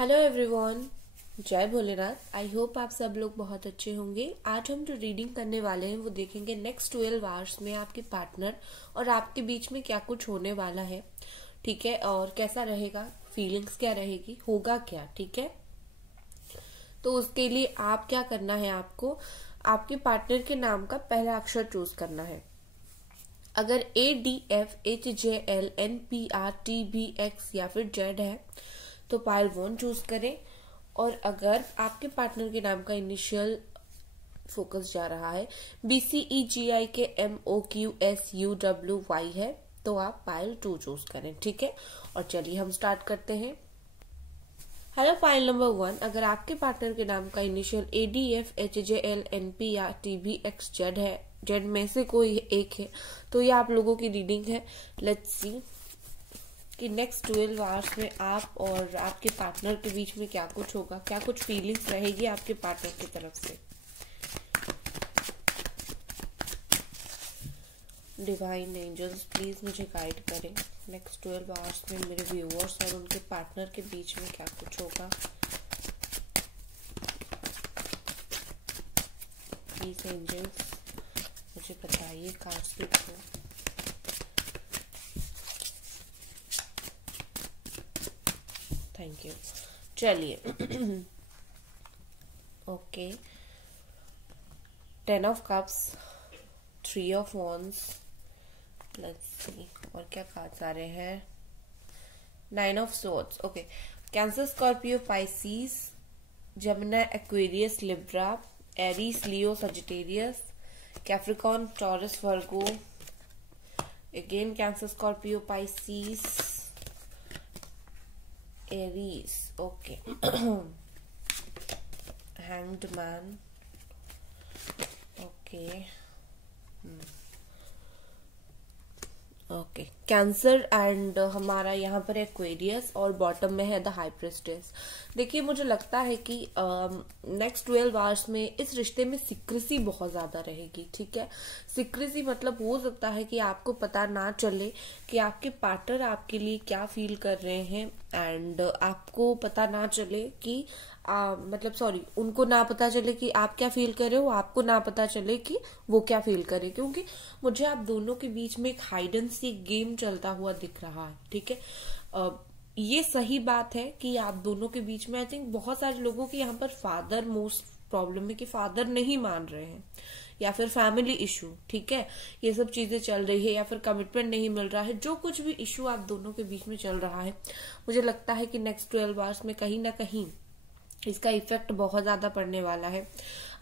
Hello everyone, जय Bholenath. I hope आप सब लोग बहुत अच्छे होंगे। आज हम जो रीडिंग करने वाले हैं वो देखेंगे नेक्स्ट 12 आवर्स में आपके पार्टनर और आपके बीच में क्या कुछ होने वाला है, ठीक है, और कैसा रहेगा, फीलिंग्स क्या रहेगी, होगा क्या, ठीक है। तो उसके लिए आप क्या करना है, आपको आपके पार्टनर के नाम का पहला अक्षर चूज करना है। अगर ADFHJLNPRTBX या फिर जेड है तो पायल 1 चूज करें, और अगर आपके पार्टनर के नाम का इनिशियल फोकस जा रहा है BCEGIKMOQSUWY है तो आप पायल 2 चूज करें, ठीक है। और चलिए हम स्टार्ट करते हैं। हेलो पायल नंबर 1, अगर आपके पार्टनर के नाम का इनिशियल ADFHJLNPRTBXZ है, जेड में से कोई एक है, तो ये आप लोगों की रीडिंग है। लेट्स सी कि नेक्स्ट 12 आवर्स में आप और आपके पार्टनर के बीच में क्या कुछ होगा, क्या कुछ फीलिंग्स रहेगी आपके पार्टनर की तरफ से। डिवाइन एंजल्स प्लीज मुझे गाइड करें, नेक्स्ट 12 आवर्स में मेरे व्यूअर्स और उनके पार्टनर के बीच में क्या कुछ होगा। प्लीज एंजल्स मुझे बताइए कार्ड्स के थ्रू। Thank you. चलिए okay, 10 of cups, 3 of wands, let's see और क्या कार्ड्स आ रहे हैं। 9 of swords. Okay, Cancer, Scorpio, Pisces, Gemini, Aquarius, Libra, Aries, Leo, Sagittarius, Capricorn, Taurus, Virgo, again Cancer, Scorpio, Pisces, Aries, okay, hanged man, okay, okay, Cancer and हमारा यहाँ पर Aquarius और bottom में है द हाई प्रिस्टेस। देखिए मुझे लगता है कि नेक्स्ट 12 आवर्स में इस रिश्ते में सीक्रेसी बहुत ज्यादा रहेगी, ठीक है। सीक्रेसी मतलब हो सकता है कि आपको पता ना चले कि आपके पार्टनर आपके लिए क्या फील कर रहे हैं, एंड आपको पता ना चले कि उनको ना पता चले कि आप क्या फील कर रहे हो, आपको ना पता चले कि वो क्या फील करे, क्योंकि मुझे आप दोनों के बीच में एक हाइड एंड सीक गेम चलता हुआ दिख रहा है, ठीक है। ये सही बात है कि आप दोनों के बीच में, आई थिंक बहुत सारे लोगों की यहाँ पर फादर मोस्ट प्रॉब्लम है कि फादर नहीं मान रहे हैं, या फिर फैमिली इशू, ठीक है, ये सब चीजें चल रही है, या फिर कमिटमेंट नहीं मिल रहा है। जो कुछ भी इशू आप दोनों के बीच में चल रहा है, मुझे लगता है कि नेक्स्ट 12 आवर्स में कहीं ना कहीं इसका इफेक्ट बहुत ज्यादा पड़ने वाला है।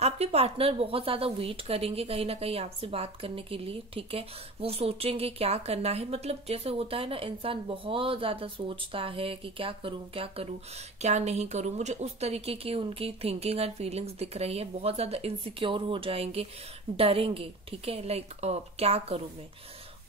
आपके पार्टनर बहुत ज्यादा वेट करेंगे कहीं ना कहीं आपसे बात करने के लिए, ठीक है। वो सोचेंगे क्या करना है, मतलब जैसे होता है ना, इंसान बहुत ज्यादा सोचता है कि क्या करूं क्या करूं क्या नहीं करूं। मुझे उस तरीके की उनकी थिंकिंग एंड फीलिंग्स दिख रही है। बहुत ज्यादा इनसिक्योर हो जाएंगे, डरेंगे, ठीक है, लाइक क्या करूं मैं।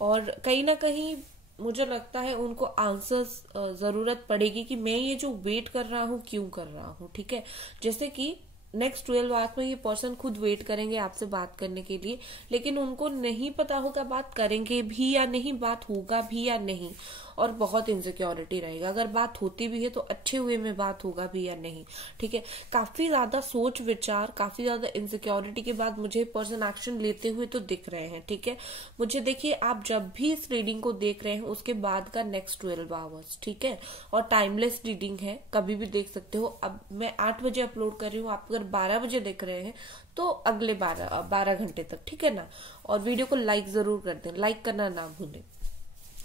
और कहीं ना कहीं मुझे लगता है उनको आंसर्स जरूरत पड़ेगी कि मैं ये जो वेट कर रहा हूँ क्यों कर रहा हूँ, ठीक है। जैसे कि नेक्स्ट 12 आवर्स में ये पर्सन खुद वेट करेंगे आपसे बात करने के लिए, लेकिन उनको नहीं पता होगा बात करेंगे भी या नहीं, बात होगा भी या नहीं, और बहुत इनसिक्योरिटी रहेगा। अगर बात होती भी है तो अच्छे हुए में बात होगा भी या नहीं, ठीक है। काफी ज्यादा सोच विचार, काफी ज्यादा इनसिक्योरिटी के बाद मुझे पर्सन एक्शन लेते हुए तो दिख रहे हैं, ठीक है। मुझे देखिए, आप जब भी इस रीडिंग को देख रहे हैं उसके बाद का नेक्स्ट 12 आवर्स, ठीक है, और टाइमलेस रीडिंग है, कभी भी देख सकते हो। अब मैं 8 बजे अपलोड कर रही हूँ, आप अगर 12 बजे देख रहे हैं तो अगले 12 घंटे तक, ठीक है ना। और वीडियो को लाइक जरूर कर दें, लाइक करना ना भूलें।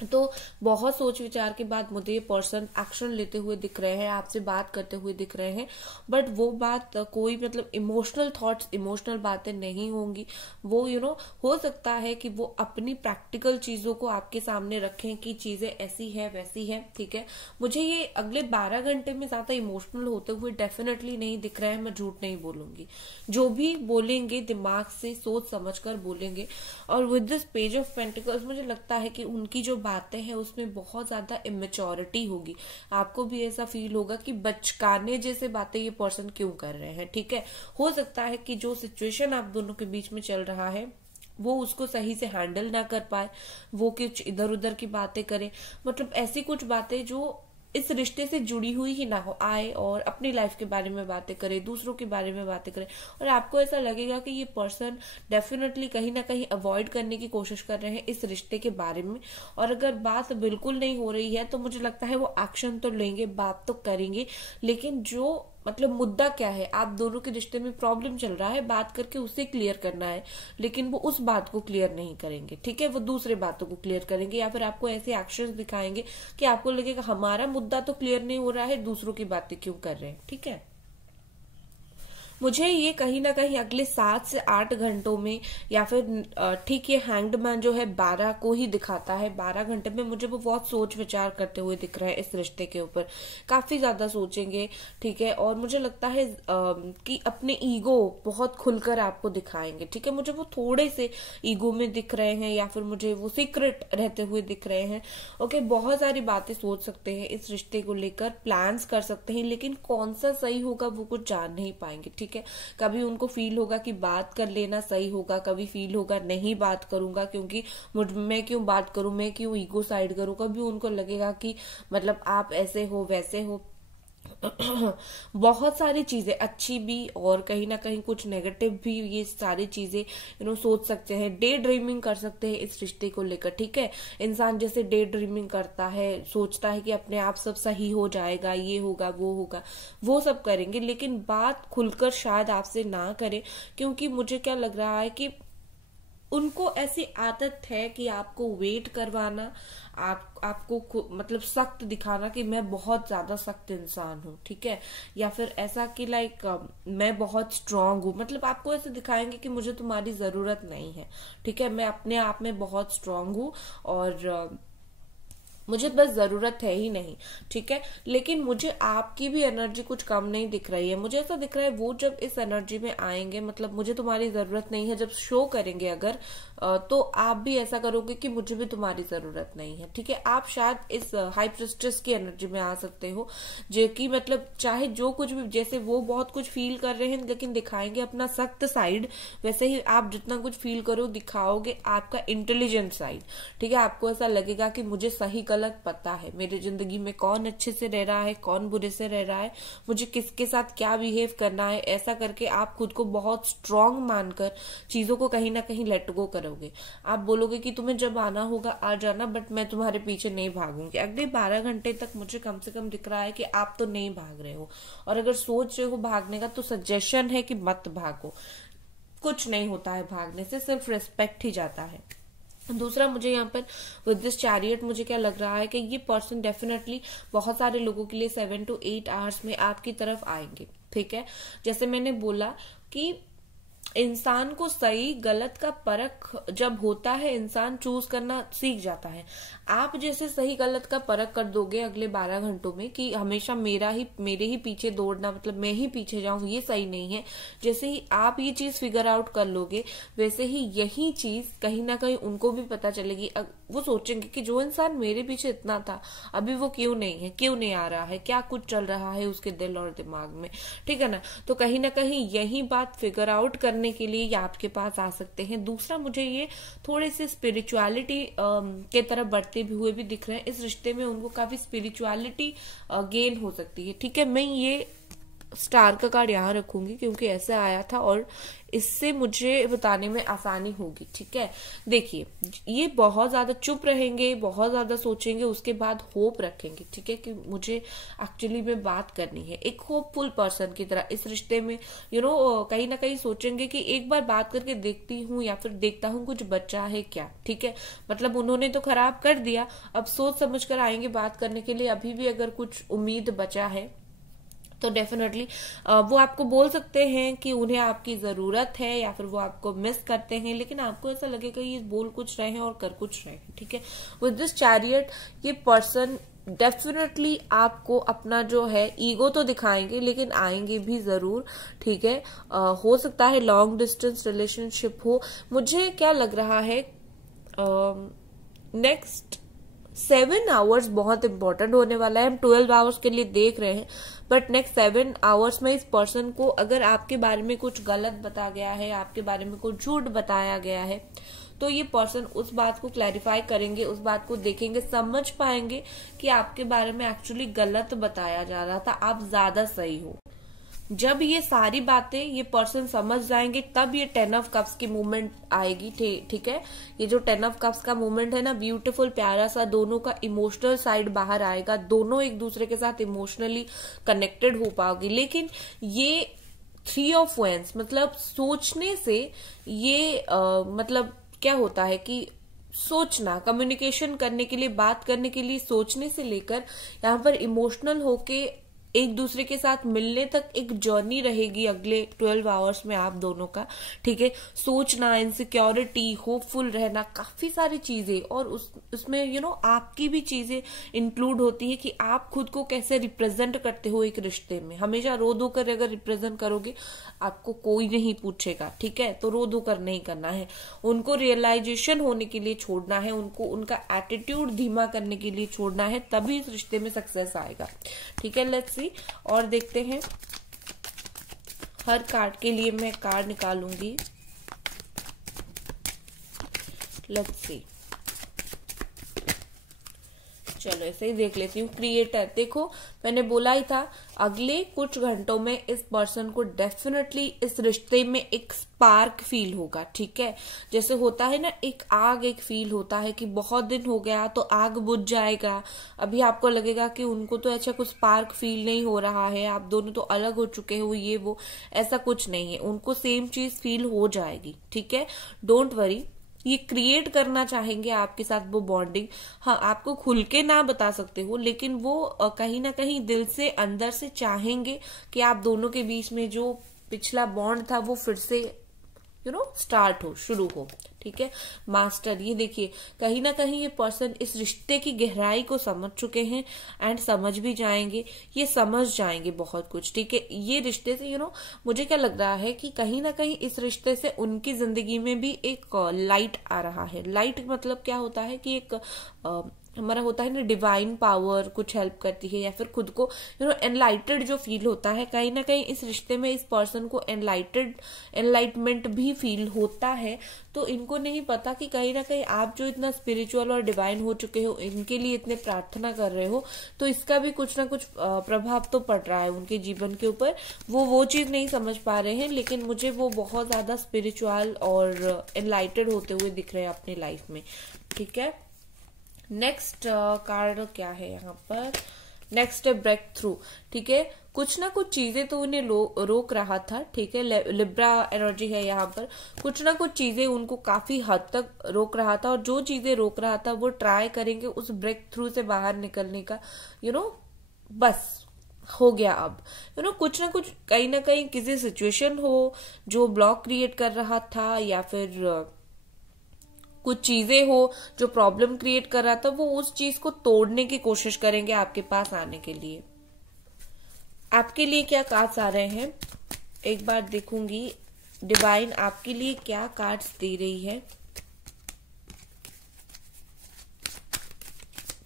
तो बहुत सोच विचार के बाद मुझे ये पर्सन एक्शन लेते हुए दिख रहे हैं, आपसे बात करते हुए दिख रहे हैं, बट वो बात कोई मतलब इमोशनल थॉट्स, इमोशनल बातें नहीं होंगी। वो हो सकता है कि वो अपनी प्रैक्टिकल चीजों को आपके सामने रखें कि चीजें ऐसी है वैसी है, ठीक है। मुझे ये अगले 12 घंटे में ज्यादा इमोशनल होते हुए डेफिनेटली नहीं दिख रहा है, मैं झूठ नहीं बोलूंगी। जो भी बोलेंगे दिमाग से सोच समझ कर बोलेंगे। और with this page of pentacles मुझे लगता है कि उनकी जो बातें हैं उसमें बहुत ज्यादा इमेच्योरिटी होगी। आपको भी ऐसा फील होगा कि बचकाने जैसे बातें ये पर्सन क्यों कर रहे हैं, ठीक है। हो सकता है कि जो सिचुएशन आप दोनों के बीच में चल रहा है वो उसको सही से हैंडल ना कर पाए, वो कुछ इधर उधर की बातें करे, मतलब ऐसी कुछ बातें जो इस रिश्ते से जुड़ी हुई ही ना हो, आए और अपनी लाइफ के बारे में बातें करे, दूसरों के बारे में बातें करे, और आपको ऐसा लगेगा कि ये पर्सन डेफिनेटली कहीं ना कहीं अवॉइड करने की कोशिश कर रहे हैं इस रिश्ते के बारे में। और अगर बात बिल्कुल नहीं हो रही है तो मुझे लगता है वो एक्शन तो लेंगे, बात तो करेंगे, लेकिन जो मतलब मुद्दा क्या है, आप दोनों के रिश्ते में प्रॉब्लम चल रहा है, बात करके उसे क्लियर करना है, लेकिन वो उस बात को क्लियर नहीं करेंगे, ठीक है, वो दूसरे बातों को क्लियर करेंगे, या फिर आपको ऐसे एक्शंस दिखाएंगे कि आपको लगेगा हमारा मुद्दा तो क्लियर नहीं हो रहा है, दूसरों की बातें क्यों कर रहे हैं, ठीक है। मुझे ये कहीं ना कहीं अगले 7 से 8 घंटों में, या फिर ठीक ये हैंग्ड मैन जो है 12 को ही दिखाता है, 12 घंटे में मुझे वो बहुत सोच विचार करते हुए दिख रहा है इस रिश्ते के ऊपर, काफी ज्यादा सोचेंगे, ठीक है। और मुझे लगता है कि अपने ईगो बहुत खुलकर आपको दिखाएंगे, ठीक है, मुझे वो थोड़े से ईगो में दिख रहे हैं, या फिर मुझे वो सीक्रेट रहते हुए दिख रहे हैं। ओके, बहुत सारी बातें सोच सकते हैं इस रिश्ते को लेकर, प्लान्स कर सकते हैं, लेकिन कौन सा सही होगा वो कुछ जान नहीं पाएंगे, ठीक है। कभी उनको फील होगा कि बात कर लेना सही होगा, कभी फील होगा नहीं बात करूंगा क्योंकि मैं क्यों बात करूं, मैं क्यों ईगो साइड करूं, कभी उनको लगेगा कि मतलब आप ऐसे हो वैसे हो। बहुत सारी चीजें अच्छी भी और कहीं ना कहीं कुछ नेगेटिव भी, ये सारी चीजें सोच सकते हैं, डे ड्रीमिंग कर सकते हैं इस रिश्ते को लेकर, ठीक है। इंसान जैसे डे ड्रीमिंग करता है, सोचता है कि अपने आप सब सही हो जाएगा, ये होगा वो सब करेंगे, लेकिन बात खुलकर शायद आपसे ना करे, क्योंकि मुझे क्या लग रहा है कि उनको ऐसी आदत है कि आपको वेट करवाना, आपको मतलब सख्त दिखाना कि मैं बहुत ज्यादा सख्त इंसान हूँ, ठीक है, या फिर ऐसा कि लाइक मैं बहुत स्ट्रांग हूँ, मतलब आपको ऐसे दिखाएंगे कि मुझे तुम्हारी जरूरत नहीं है, ठीक है, मैं अपने आप में बहुत स्ट्रांग हूँ और मुझे बस जरूरत है ही नहीं, ठीक है। लेकिन मुझे आपकी भी एनर्जी कुछ कम नहीं दिख रही है, मुझे ऐसा दिख रहा है वो जब इस एनर्जी में आएंगे, मतलब मुझे तुम्हारी जरूरत नहीं है, जब शो करेंगे अगर, तो आप भी ऐसा करोगे कि मुझे भी तुम्हारी जरूरत नहीं है, ठीक है। आप शायद इस हाई प्रिस्टेस की एनर्जी में आ सकते हो, जो कि मतलब चाहे जो कुछ भी, जैसे वो बहुत कुछ फील कर रहे हैं लेकिन दिखाएंगे अपना सख्त साइड, वैसे ही आप जितना कुछ फील करो दिखाओगे आपका इंटेलिजेंट साइड, ठीक है। आपको ऐसा लगेगा कि मुझे सही गलत पता है, मेरी जिंदगी में कौन अच्छे से रह रहा है, कौन बुरे से रह रहा है, मुझे किसके साथ क्या बिहेव करना है, ऐसा करके आप खुद को बहुत स्ट्रांग मानकर चीजों को कहीं ना कहीं लेट गो करोगे। आप बोलोगे कि तुम्हें जब आना होगा आ जाना, बट मैं तुम्हारे पीछे नहीं भागूंगी। अगले 12 घंटे तक मुझे कम से कम दिख रहा है कि आप तो नहीं भाग रहे हो, और अगर सोच रहे हो भागने का तो सजेशन है कि मत भागो, कुछ नहीं होता है भागने से, सिर्फ रिस्पेक्ट ही जाता है। दूसरा, मुझे यहाँ पर विद दिस चैरियट मुझे क्या लग रहा है कि ये पर्सन डेफिनेटली बहुत सारे लोगों के लिए 7 to 8 आवर्स में आपकी तरफ आएंगे, ठीक है। जैसे मैंने बोला कि इंसान को सही गलत का परख जब होता है, इंसान चूज करना सीख जाता है। आप जैसे सही गलत का परख कर दोगे अगले 12 घंटों में कि हमेशा मेरे ही पीछे दौड़ना, मतलब मैं ही पीछे जाऊं, ये सही नहीं है, जैसे ही आप ये चीज फिगर आउट कर लोगे, वैसे ही यही चीज कहीं ना कहीं उनको भी पता चलेगी। वो सोचेंगे कि जो इंसान मेरे पीछे इतना था अभी वो क्यों नहीं है, क्यों नहीं आ रहा है, क्या कुछ चल रहा है उसके दिल और दिमाग में, ठीक है ना। तो कहीं ना कहीं यही बात फिगर आउट करने के लिए ये आपके पास आ सकते हैं। दूसरा, मुझे ये थोड़े से स्पिरिचुअलिटी के तरफ बढ़ते भी हुए भी दिख रहे हैं इस रिश्ते में, उनको काफी स्पिरिचुअलिटी गेन हो सकती है, ठीक है। मैं ये स्टार का कार्ड यहाँ रखूंगी क्योंकि ऐसे आया था और इससे मुझे बताने में आसानी होगी, ठीक है। देखिए, ये बहुत ज्यादा चुप रहेंगे, बहुत ज्यादा सोचेंगे, उसके बाद होप रखेंगे, ठीक है, कि मुझे एक्चुअली में बात करनी है, एक होपफुल पर्सन की तरह इस रिश्ते में कहीं ना कहीं सोचेंगे कि एक बार बात करके देखती हूँ या फिर देखता हूँ कुछ बचा है क्या, ठीक है। मतलब उन्होंने तो खराब कर दिया, अब सोच समझ कर आएंगे बात करने के लिए, अभी भी अगर कुछ उम्मीद बचा है तो डेफिनेटली वो आपको बोल सकते हैं कि उन्हें आपकी जरूरत है, या फिर वो आपको मिस करते हैं, लेकिन आपको ऐसा लगेगा ये बोल कुछ रहे हैं और कर कुछ रहे हैं, ठीक है। विद दिस चैरियट ये पर्सन डेफिनेटली आपको अपना जो है ईगो तो दिखाएंगे, लेकिन आएंगे भी जरूर, ठीक है। हो सकता है लॉन्ग डिस्टेंस रिलेशनशिप हो। मुझे क्या लग रहा है, नेक्स्ट 7 आवर्स बहुत इंपॉर्टेंट होने वाला है। हम 12 आवर्स के लिए देख रहे हैं, बट नेक्स्ट 7 आवर्स में इस पर्सन को अगर आपके बारे में कुछ गलत बताया गया है, आपके बारे में कुछ झूठ बताया गया है, तो ये पर्सन उस बात को क्लैरिफाई करेंगे, उस बात को देखेंगे, समझ पाएंगे कि आपके बारे में एक्चुअली गलत बताया जा रहा था, आप ज्यादा सही हो। जब ये सारी बातें ये पर्सन समझ जाएंगे तब ये 10 ऑफ कप्स की मूवमेंट आएगी। ठीक है, ये जो 10 ऑफ कप्स का मूवमेंट है ना, ब्यूटीफुल प्यारा सा, दोनों का इमोशनल साइड बाहर आएगा, दोनों एक दूसरे के साथ इमोशनली कनेक्टेड हो पाओगे। लेकिन ये 3 ऑफ वैंड्स मतलब सोचने से ये मतलब क्या होता है कि सोचना, कम्युनिकेशन करने के लिए, बात करने के लिए सोचने से लेकर यहाँ पर इमोशनल होके एक दूसरे के साथ मिलने तक एक जर्नी रहेगी अगले 12 आवर्स में आप दोनों का। ठीक है, सोचना, इनसिक्योरिटी, होपफुल रहना, काफी सारी चीजें, और उसमें आपकी भी चीजें इंक्लूड होती है कि आप खुद को कैसे रिप्रेजेंट करते हो एक रिश्ते में। हमेशा रो धो कर अगर रिप्रेजेंट करोगे आपको कोई नहीं पूछेगा। ठीक है, तो रो धो कर नहीं करना है, उनको रियलाइजेशन होने के लिए छोड़ना है, उनको उनका एटीट्यूड धीमा करने के लिए छोड़ना है, तभी इस रिश्ते में सक्सेस आएगा। ठीक है, लेट्स सी। और देखते हैं, हर कार्ड के लिए मैं कार्ड निकालूंगी। लेट्स सी, चलो ऐसे ही देख लेती हूँ। क्रिएटर, देखो मैंने बोला ही था अगले कुछ घंटों में इस पर्सन को डेफिनेटली इस रिश्ते में एक स्पार्क फील होगा। ठीक है, जैसे होता है ना एक आग, एक फील होता है कि बहुत दिन हो गया तो आग बुझ जाएगा। अभी आपको लगेगा कि उनको तो अच्छा कुछ स्पार्क फील नहीं हो रहा है, आप दोनों तो अलग हो चुके हो, ये वो, ऐसा कुछ नहीं है, उनको सेम चीज फील हो जाएगी। ठीक है, डोंट वरी, ये क्रिएट करना चाहेंगे आपके साथ वो बॉन्डिंग। हाँ, आपको खुल के ना बता सकते हो, लेकिन वो कहीं ना कहीं दिल से, अंदर से चाहेंगे कि आप दोनों के बीच में जो पिछला बॉन्ड था वो फिर से स्टार्ट हो, शुरू हो। ठीक है, मास्टर, ये देखिए कहीं ना कहीं ये पर्सन इस रिश्ते की गहराई को समझ चुके हैं एंड समझ भी जाएंगे, ये समझ जाएंगे बहुत कुछ। ठीक है, ये रिश्ते से मुझे क्या लग रहा है कि कहीं ना कहीं इस रिश्ते से उनकी जिंदगी में भी एक लाइट आ रहा है। लाइट मतलब क्या होता है कि एक हमारा होता है ना डिवाइन पावर कुछ हेल्प करती है, या फिर खुद को एनलाइटेड जो फील होता है, कहीं ना कहीं इस रिश्ते में इस पर्सन को एनलाइटमेंट भी फील होता है। तो इनको नहीं पता कि कहीं ना कहीं आप जो इतना स्पिरिचुअल और डिवाइन हो चुके हो, इनके लिए इतने प्रार्थना कर रहे हो, तो इसका भी कुछ ना कुछ प्रभाव तो पड़ रहा है उनके जीवन के ऊपर। वो चीज नहीं समझ पा रहे हैं, लेकिन मुझे वो बहुत ज्यादा स्पिरिचुअल और एनलाइटेड होते हुए दिख रहे हैं अपनी लाइफ में। ठीक है, नेक्स्ट कार्ड क्या है यहाँ पर, नेक्स्ट है ब्रेक थ्रू। ठीक है, कुछ ना कुछ चीजें तो उन्हें रोक रहा था। ठीक है, लिब्रा एनर्जी है यहाँ पर, कुछ ना कुछ चीजें उनको काफी हद तक रोक रहा था, और जो चीजें रोक रहा था वो ट्राई करेंगे उस ब्रेक थ्रू से बाहर निकलने का। बस हो गया अब। कुछ ना कुछ कहीं ना कहीं किसी सिचुएशन हो जो ब्लॉक क्रिएट कर रहा था, या फिर कुछ चीजें हो जो प्रॉब्लम क्रिएट कर रहा था, वो उस चीज को तोड़ने की कोशिश करेंगे आपके पास आने के लिए। आपके लिए क्या कार्ड्स आ रहे हैं एक बार देखूंगी, डिवाइन आपके लिए क्या कार्ड्स दे रही है।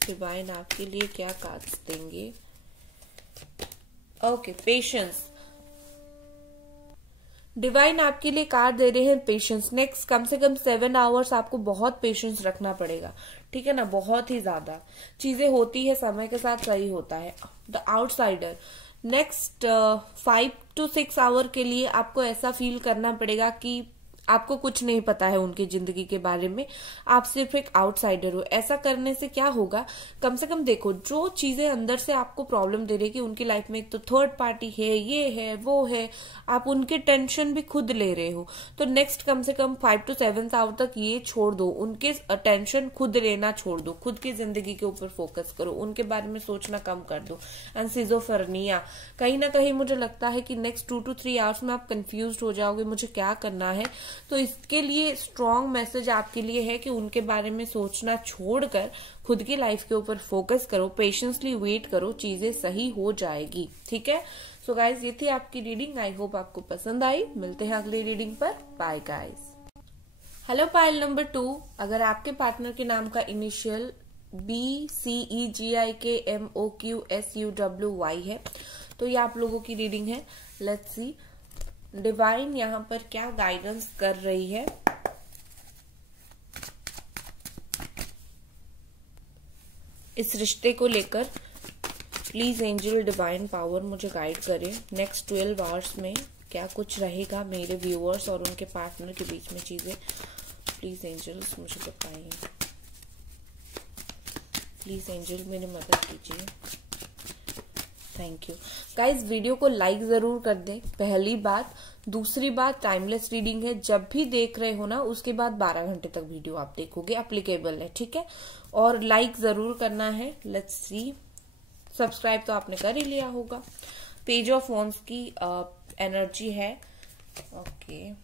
डिवाइन आपके लिए क्या कार्ड्स देंगे। Okay, patience. डिवाइन आपके लिए कार्ड दे रहे हैं पेशेंस। नेक्स्ट कम से कम 7 आवर्स आपको बहुत पेशेंस रखना पड़ेगा। ठीक है ना, बहुत ही ज्यादा चीजें होती है समय के साथ, सही होता है। The outsider, next 5 to 6 hour के लिए आपको ऐसा फील करना पड़ेगा कि आपको कुछ नहीं पता है उनकी जिंदगी के बारे में, आप सिर्फ एक आउटसाइडर हो। ऐसा करने से क्या होगा, कम से कम देखो जो चीजें अंदर से आपको प्रॉब्लम दे रही है कि उनकी लाइफ में एक तो थर्ड पार्टी है, ये है, वो है, आप उनके टेंशन भी खुद ले रहे हो। तो नेक्स्ट कम से कम 5 to 7 आवर तक ये छोड़ दो, उनके टेंशन खुद लेना छोड़ दो, खुद की जिंदगी के ऊपर फोकस करो, उनके बारे में सोचना कम कर दो। एंड सिजोफ्रेनिया, कहीं ना कहीं मुझे लगता है कि नेक्स्ट 2 to 3 आवर्स में आप कंफ्यूज हो जाओगे मुझे क्या करना है। तो इसके लिए स्ट्रॉन्ग मैसेज आपके लिए है कि उनके बारे में सोचना छोड़कर खुद की लाइफ के ऊपर फोकस करो, पेशेंसली वेट करो, चीजें सही हो जाएगी। ठीक है, सो गाइज ये थी आपकी रीडिंग। आई होप आपको पसंद आई। मिलते हैं अगली रीडिंग पर। Bye guys. Hello pile number 2, अगर आपके पार्टनर के नाम का इनिशियल BCEGIKMOQSUWY है तो ये आप लोगों की रीडिंग है। लेट्स सी डिवाइन यहाँ पर क्या गाइडेंस कर रही है। इस रिश्ते को लेकर प्लीज एंजल डिवाइन पावर मुझे गाइड करें। नेक्स्ट 12 आवर्स में क्या कुछ रहेगा मेरे व्यूअर्स और उनके पार्टनर के बीच में चीजें, प्लीज एंजल्स मुझे बताइए। प्लीज एंजल मेरी मदद कीजिए। Thank you guys. वीडियो को लाइक जरूर कर दें, पहली बात। दूसरी बात, टाइमलेस रीडिंग है, जब भी देख रहे हो ना उसके बाद 12 घंटे तक वीडियो आप देखोगे, एप्लीकेबल है, ठीक है। और लाइक जरूर करना है। लेट्स सी, सब्सक्राइब तो आपने कर ही लिया होगा। पेज ऑफ वॉन्ड्स की एनर्जी है, okay.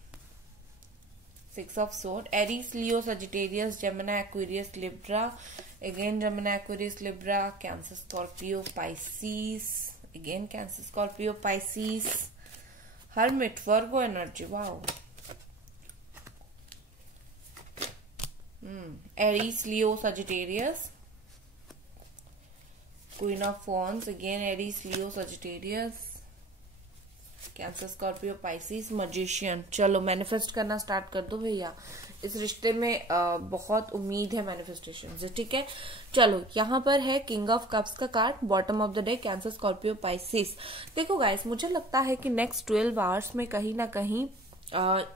6 of sword, Aries, Leo, Sagittarius, Gemini, Aquarius, Libra, again Gemini, Aquarius, Libra, cancer, Scorpio, Pisces, again Cancer, Scorpio, Pisces, hermit, Virgo energy, wow. Aries, Leo, Sagittarius, queen of wands, again Aries, Leo, Sagittarius, cancer, Scorpio, Pisces, magician. चलो manifest करना start कर दो भैया। इस रिश्ते में बहुत उम्मीद है मैनिफेस्टेशन से, ठीक है। चलो यहाँ पर है किंग ऑफ कप्स का card, bottom of the day, cancer, Scorpio, Pisces. देखो गाइस, मुझे लगता है कि नेक्स्ट 12 आवर्स में कहीं ना कहीं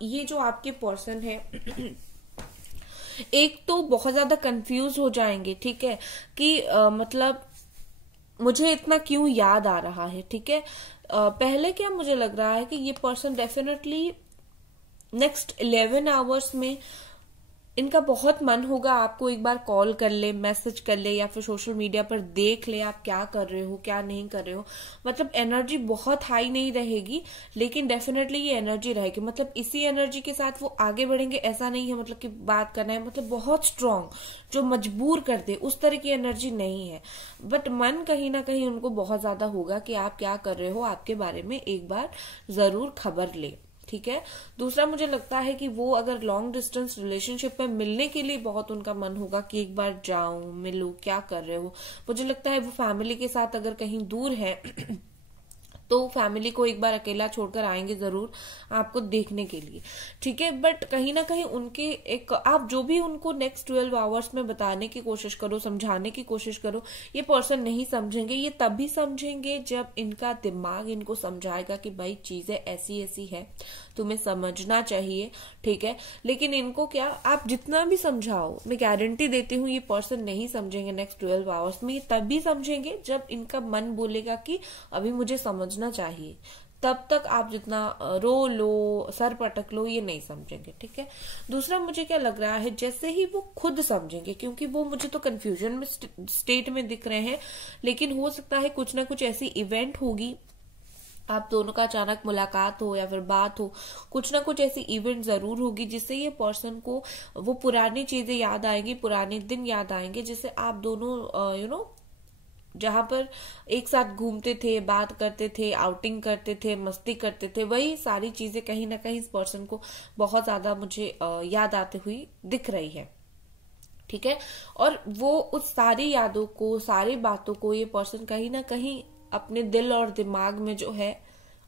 ये जो आपके पर्सन है एक तो बहुत ज्यादा कंफ्यूज हो जाएंगे, ठीक है, कि मतलब मुझे इतना क्यों याद आ रहा है, ठीक है। पहले क्या मुझे लग रहा है कि ये पर्सन डेफिनेटली नेक्स्ट 11 आवर्स में इनका बहुत मन होगा आपको एक बार कॉल कर ले, मैसेज कर ले, या फिर सोशल मीडिया पर देख ले आप क्या कर रहे हो क्या नहीं कर रहे हो। मतलब एनर्जी बहुत हाई नहीं रहेगी, लेकिन डेफिनेटली ये एनर्जी रहेगी। मतलब इसी एनर्जी के साथ वो आगे बढ़ेंगे, ऐसा नहीं है मतलब कि बात करना है, मतलब बहुत स्ट्रांग जो मजबूर कर दे उस तरह की एनर्जी नहीं है। बट मन कहीं ना कहीं उनको बहुत ज्यादा होगा कि आप क्या कर रहे हो, आपके बारे में एक बार जरूर खबर ले, ठीक है। दूसरा मुझे लगता है कि वो अगर लॉन्ग डिस्टेंस रिलेशनशिप में मिलने के लिए बहुत उनका मन होगा कि एक बार जाऊं, मिलूं, क्या कर रहे हो। मुझे लगता है वो फैमिली के साथ अगर कहीं दूर है तो फैमिली को एक बार अकेला छोड़कर आएंगे जरूर आपको देखने के लिए, ठीक है। बट कहीं ना कहीं उनके एक, आप जो भी उनको नेक्स्ट 12 आवर्स में बताने की कोशिश करो, समझाने की कोशिश करो, ये पर्सन नहीं समझेंगे। ये तभी समझेंगे जब इनका दिमाग इनको समझाएगा कि भाई चीजें ऐसी ऐसी है, तुम्हें समझना चाहिए, ठीक है। लेकिन इनको क्या, आप जितना भी समझाओ, मैं गारंटी देती हूँ ये पर्सन नहीं समझेंगे नेक्स्ट 12 आवर्स में। ये तभी समझेंगे जब इनका मन बोलेगा कि अभी मुझे समझना चाहिए। तब तक आप जितना रो लो, सर पटक लो, ये नहीं समझेंगे, ठीक है। दूसरा मुझे क्या लग रहा है, जैसे ही वो खुद समझेंगे, क्योंकि वो मुझे तो कंफ्यूजन में स्टेट में दिख रहे हैं, लेकिन हो सकता है कुछ ना कुछ ऐसी इवेंट होगी, आप दोनों का अचानक मुलाकात हो या फिर बात हो, कुछ ना कुछ ऐसी इवेंट जरूर होगी जिससे ये पर्सन को वो पुरानी चीजें याद आएंगी, पुराने दिन याद आएंगे, जिससे आप दोनों जहां पर एक साथ घूमते थे, बात करते थे, आउटिंग करते थे, मस्ती करते थे, वही सारी चीजें कहीं ना कहीं इस पर्सन को बहुत ज्यादा मुझे याद आते हुई दिख रही है, ठीक है। और वो उस सारी यादों को, सारी बातों को ये पर्सन कहीं ना कहीं अपने दिल और दिमाग में जो है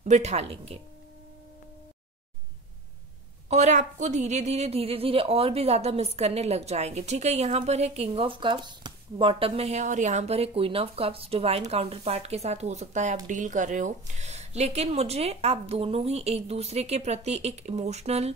बिठा लेंगे, और आपको धीरे धीरे और भी ज्यादा मिस करने लग जाएंगे, ठीक है। यहाँ पर है किंग ऑफ कप्स, बॉटम में है, और यहाँ पर है queen of cups. Divine counter part के साथ हो सकता है आप डील कर रहे हो, लेकिन मुझे आप दोनों ही एक दूसरे के प्रति एक इमोशनल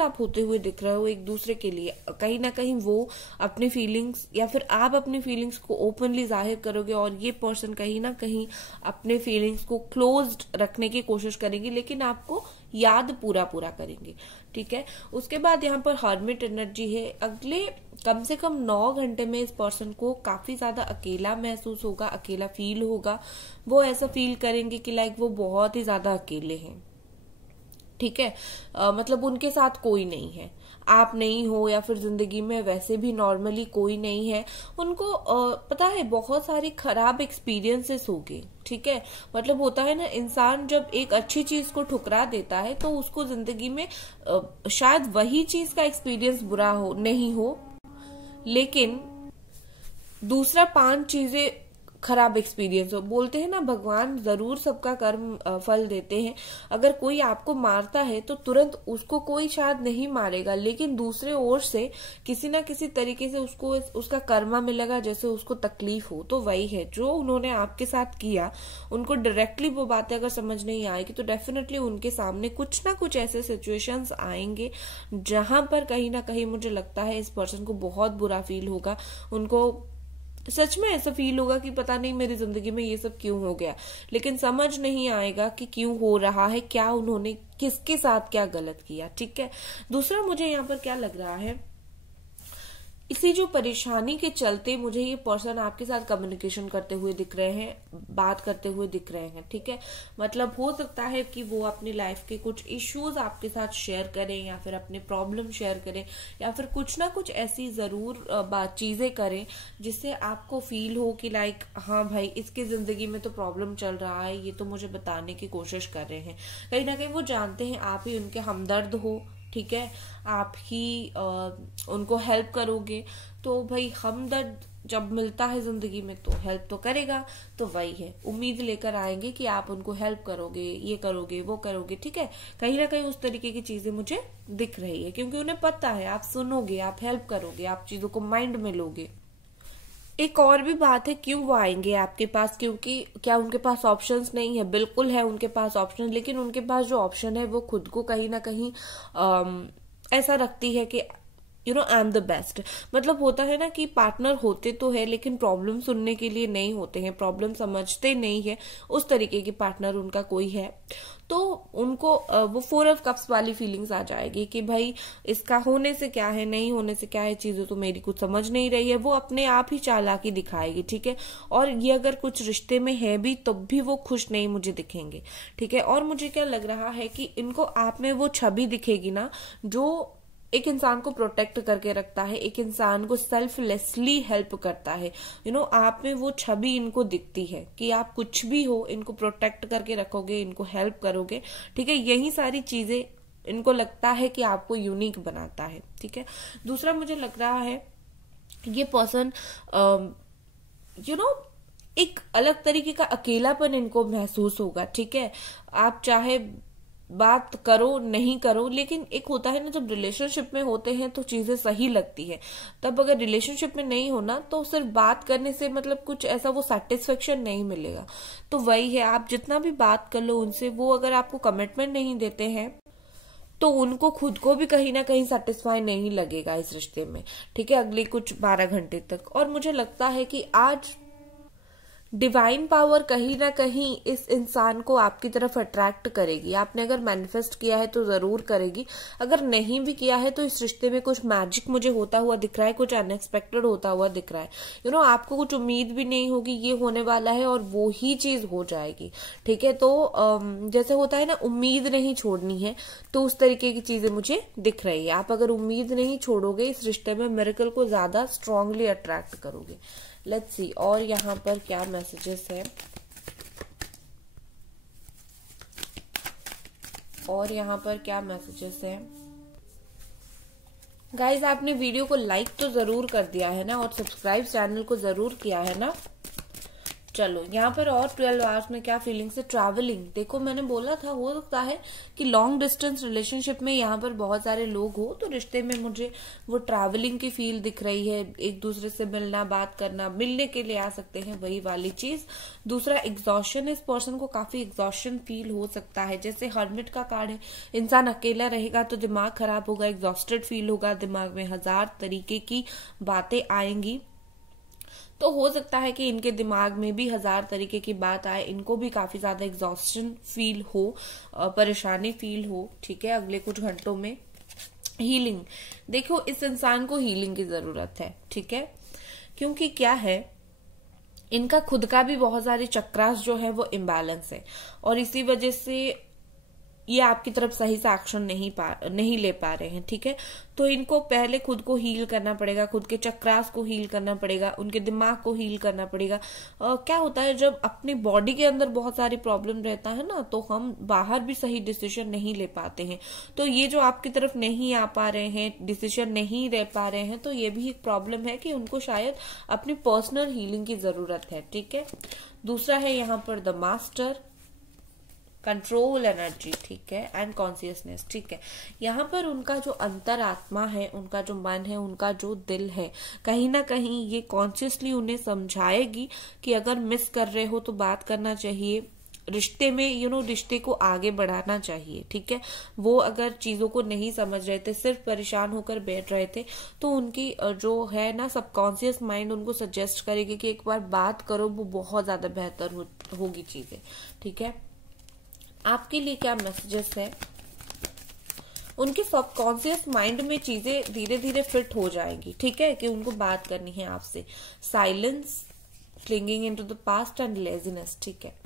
आप होते हुए दिख रहे हो एक दूसरे के लिए। कहीं ना कहीं वो अपनी फीलिंग्स या फिर आप अपनी फीलिंग्स को ओपनली जाहिर करोगे, और ये पर्सन कहीं ना कहीं अपने फीलिंग्स को क्लोज्ड रखने की कोशिश करेंगे, लेकिन आपको याद पूरा करेंगे, ठीक है। उसके बाद यहाँ पर हर्मिट एनर्जी है। अगले कम से कम 9 घंटे में इस पर्सन को काफी ज्यादा अकेला महसूस होगा, अकेला फील होगा। वो ऐसा फील करेंगे कि लाइक वो बहुत ही ज्यादा अकेले हैं, ठीक है। मतलब उनके साथ कोई नहीं है, आप नहीं हो, या फिर जिंदगी में वैसे भी नॉर्मली कोई नहीं है। उनको पता है बहुत सारी खराब एक्सपीरियंसेस हो गए, ठीक है। मतलब होता है ना, इंसान जब एक अच्छी चीज को ठुकरा देता है तो उसको जिंदगी में शायद वही चीज का एक्सपीरियंस बुरा नहीं हो, लेकिन दूसरा 5 चीजें खराब एक्सपीरियंस हो। बोलते हैं ना, भगवान जरूर सबका कर्म फल देते हैं। अगर कोई आपको मारता है तो तुरंत उसको कोई शायद नहीं मारेगा, लेकिन दूसरे ओर से किसी ना किसी तरीके से उसको उसका कर्मा मिलेगा, जैसे उसको तकलीफ हो। तो वही है, जो उन्होंने आपके साथ किया, उनको डायरेक्टली वो बातें अगर समझ नहीं आएगी तो डेफिनेटली उनके सामने कुछ ना कुछ ऐसे सिचुएशंस आएंगे जहां पर कहीं ना कहीं मुझे लगता है इस पर्सन को बहुत बुरा फील होगा। उनको सच में ऐसा फील होगा कि पता नहीं मेरी जिंदगी में ये सब क्यों हो गया, लेकिन समझ नहीं आएगा कि क्यों हो रहा है, क्या उन्होंने किसके साथ क्या गलत किया। ठीक है। दूसरा मुझे यहाँ पर क्या लग रहा है, इसी जो परेशानी के चलते मुझे ये पर्सन आपके साथ कम्युनिकेशन करते हुए दिख रहे हैं, बात करते हुए दिख रहे हैं। ठीक है। मतलब हो सकता है कि वो अपनी लाइफ के कुछ इश्यूज आपके साथ शेयर करें, या फिर अपने प्रॉब्लम शेयर करें, या फिर कुछ ना कुछ ऐसी जरूर चीजें करें जिससे आपको फील हो कि लाइक हाँ भाई, इसकी जिंदगी में तो प्रॉब्लम चल रहा है, ये तो मुझे बताने की कोशिश कर रहे हैं। कहीं ना कहीं वो जानते हैं आप ही उनके हमदर्द हो। ठीक है। आप ही उनको हेल्प करोगे, तो भाई हमदर्द जब मिलता है जिंदगी में तो हेल्प तो करेगा। तो वही है, उम्मीद लेकर आएंगे कि आप उनको हेल्प करोगे, ये करोगे, वो करोगे। ठीक है। कहीं ना कहीं उस तरीके की चीजें मुझे दिख रही है, क्योंकि उन्हें पता है आप सुनोगे, आप हेल्प करोगे, आप चीजों को माइंड में लोगे। एक और भी बात है, क्यों वो आएंगे आपके पास, क्योंकि क्या उनके पास ऑप्शंस नहीं है? बिल्कुल है उनके पास ऑप्शन, लेकिन उनके पास जो ऑप्शन है वो खुद को कहीं ना कहीं ऐसा रखती है कि आई एम द बेस्ट। मतलब होता है ना कि पार्टनर होते तो है, लेकिन प्रॉब्लम सुनने के लिए नहीं होते हैं, प्रॉब्लम समझते नहीं है। उस तरीके की पार्टनर उनका कोई है तो उनको वो 4 ऑफ कप्स वाली फीलिंग्स आ जाएगी कि भाई इसका होने से क्या है, नहीं होने से क्या है, चीजें तो मेरी कुछ समझ नहीं रही है। वो अपने आप ही चालाकी दिखाएगी। ठीक है। और ये अगर कुछ रिश्ते में है भी तब भी वो खुश नहीं मुझे दिखेंगे। ठीक है। और मुझे क्या लग रहा है कि इनको आप में वो छवि दिखेगी ना, जो एक इंसान को प्रोटेक्ट करके रखता है, एक इंसान को सेल्फलेसली हेल्प करता है। आप में वो छवि इनको दिखती है कि आप कुछ भी हो, इनको प्रोटेक्ट करके रखोगे, इनको हेल्प करोगे। ठीक है। यही सारी चीजें इनको लगता है कि आपको यूनिक बनाता है। ठीक है। दूसरा मुझे लग रहा है ये पर्सन एक अलग तरीके का अकेलापन इनको महसूस होगा। ठीक है। आप चाहे बात करो नहीं करो, लेकिन एक होता है ना, जब रिलेशनशिप में होते हैं तो चीजें सही लगती है। तब अगर रिलेशनशिप में नहीं होना तो सिर्फ बात करने से मतलब कुछ ऐसा वो सेटिस्फेक्शन नहीं मिलेगा। तो वही है, आप जितना भी बात कर लो उनसे, वो अगर आपको कमिटमेंट नहीं देते हैं तो उनको खुद को भी कहीं ना कहीं सेटिस्फाई नहीं लगेगा इस रिश्ते में। ठीक है। अगले कुछ 12 घंटे तक। और मुझे लगता है कि आज डिवाइन पावर कहीं ना कहीं इस इंसान को आपकी तरफ अट्रैक्ट करेगी। आपने अगर मैनिफेस्ट किया है तो जरूर करेगी, अगर नहीं भी किया है तो इस रिश्ते में कुछ मैजिक मुझे होता हुआ दिख रहा है, कुछ अनएक्सपेक्टेड होता हुआ दिख रहा है। आपको कुछ उम्मीद भी नहीं होगी ये होने वाला है और वो ही चीज हो जाएगी। ठीक है। तो जैसे होता है ना, उम्मीद नहीं छोड़नी है, तो उस तरीके की चीजें मुझे दिख रही है। आप अगर उम्मीद नहीं छोड़ोगे इस रिश्ते में, मिरेकल को ज्यादा स्ट्रांगली अट्रैक्ट करोगे। लेट्स सी और यहाँ पर क्या मैसेजेस है, और यहाँ पर क्या मैसेजेस है। गाइज आपने वीडियो को लाइक तो जरूर कर दिया है ना, और सब्सक्राइब चैनल को जरूर किया है ना। चलो यहाँ पर और 12 आवर्स में क्या फीलिंग्स है। ट्रैवलिंग, देखो मैंने बोला था हो सकता है कि लॉन्ग डिस्टेंस रिलेशनशिप में यहाँ पर बहुत सारे लोग हो, तो रिश्ते में मुझे वो ट्रैवलिंग की फील दिख रही है। एक दूसरे से मिलना, बात करना, मिलने के लिए आ सकते हैं, वही वाली चीज। दूसरा एग्जॉशन, इस पर्सन को काफी एग्जॉशन फील हो सकता है। जैसे हर्मिट का कार्ड है, इंसान अकेला रहेगा तो दिमाग खराब होगा, एग्जॉस्टेड फील होगा, दिमाग में 1000 तरीके की बातें आएंगी। तो हो सकता है कि इनके दिमाग में भी 1000 तरीके की बात आए, इनको भी काफी ज्यादा एग्जॉस्शन फील हो, परेशानी फील हो। ठीक है। अगले कुछ घंटों में हीलिंग, देखो इस इंसान को हीलिंग की जरूरत है। ठीक है। क्योंकि क्या है, इनका खुद का भी बहुत सारे चक्रास जो है वो इम्बैलेंस है, और इसी वजह से ये आपकी तरफ सही से एक्शन नहीं ले पा रहे हैं, ठीक है। तो इनको पहले खुद को हील करना पड़ेगा, खुद के चक्रास को हील करना पड़ेगा, उनके दिमाग को हील करना पड़ेगा। क्या होता है जब अपनी बॉडी के अंदर बहुत सारी प्रॉब्लम रहता है ना, तो हम बाहर भी सही डिसीजन नहीं ले पाते हैं। तो ये जो आपकी तरफ नहीं आ पा रहे हैं, डिसीजन नहीं ले पा रहे हैं, तो ये भी एक प्रॉब्लम है कि उनको शायद अपनी पर्सनल हीलिंग की जरूरत है, ठीक है। दूसरा है यहाँ पर द मास्टर, कंट्रोल एनर्जी, ठीक है, एंड कॉन्शियसनेस, ठीक है। यहाँ पर उनका जो अंतरात्मा है, उनका जो मन है, उनका जो दिल है, कहीं ना कहीं ये कॉन्शियसली उन्हें समझाएगी कि अगर मिस कर रहे हो तो बात करना चाहिए, रिश्ते में रिश्ते को आगे बढ़ाना चाहिए, ठीक है। वो अगर चीजों को नहीं समझ रहे थे, सिर्फ परेशान होकर बैठ रहे थे, तो उनकी जो है ना सबकॉन्शियस माइंड उनको सजेस्ट करेगी कि एक बार बात करो, वो बहुत ज्यादा बेहतर होगी चीजें, ठीक है। आपके लिए क्या मैसेजेस है? उनके सबकॉन्शियस माइंड में चीजें धीरे धीरे फिट हो जाएंगी, ठीक है, कि उनको बात करनी है आपसे। Silence, clinging into the past and laziness, ठीक है।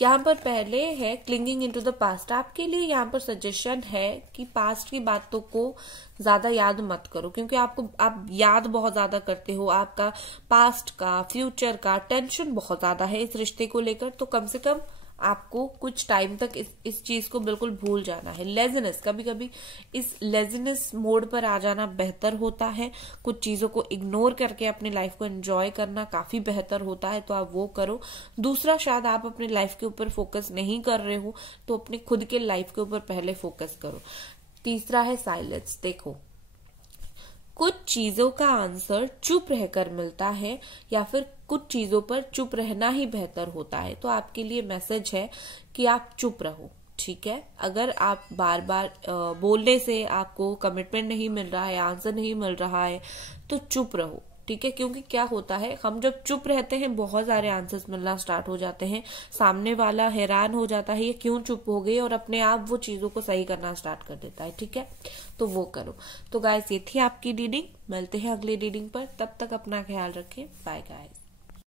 यहाँ पर पहले है क्लिंगिंग इनटू द पास्ट। आपके लिए यहाँ पर सजेशन है कि पास्ट की बातों को ज्यादा याद मत करो, क्योंकि आप याद बहुत ज्यादा करते हो, आपका पास्ट का, फ्यूचर का टेंशन बहुत ज्यादा है इस रिश्ते को लेकर। तो कम से कम आपको कुछ टाइम तक इस चीज को बिल्कुल भूल जाना है। लेजीनेस, कभी कभी इस लेजीनेस मोड पर आ जाना बेहतर होता है। कुछ चीजों को इग्नोर करके अपनी लाइफ को एंजॉय करना काफी बेहतर होता है, तो आप वो करो। दूसरा, शायद आप अपनी लाइफ के ऊपर फोकस नहीं कर रहे हो, तो अपनी खुद के लाइफ के ऊपर पहले फोकस करो। तीसरा है साइलेंस। देखो, कुछ चीजों का आंसर चुप रहकर मिलता है, या फिर कुछ चीजों पर चुप रहना ही बेहतर होता है। तो आपके लिए मैसेज है कि आप चुप रहो, ठीक है। अगर आप बार बार बोलने से आपको कमिटमेंट नहीं मिल रहा है, आंसर नहीं मिल रहा है, तो चुप रहो, ठीक है। क्योंकि क्या होता है, हम जब चुप रहते हैं बहुत सारे आंसर्स मिलना स्टार्ट हो जाते हैं, सामने वाला हैरान हो जाता है ये क्यों चुप हो गई, और अपने आप वो चीजों को सही करना स्टार्ट कर देता है, ठीक है। तो वो करो। तो गाइस, ये थी आपकी रीडिंग। मिलते हैं अगली रीडिंग पर, तब तक अपना ख्याल रखें। Bye guys.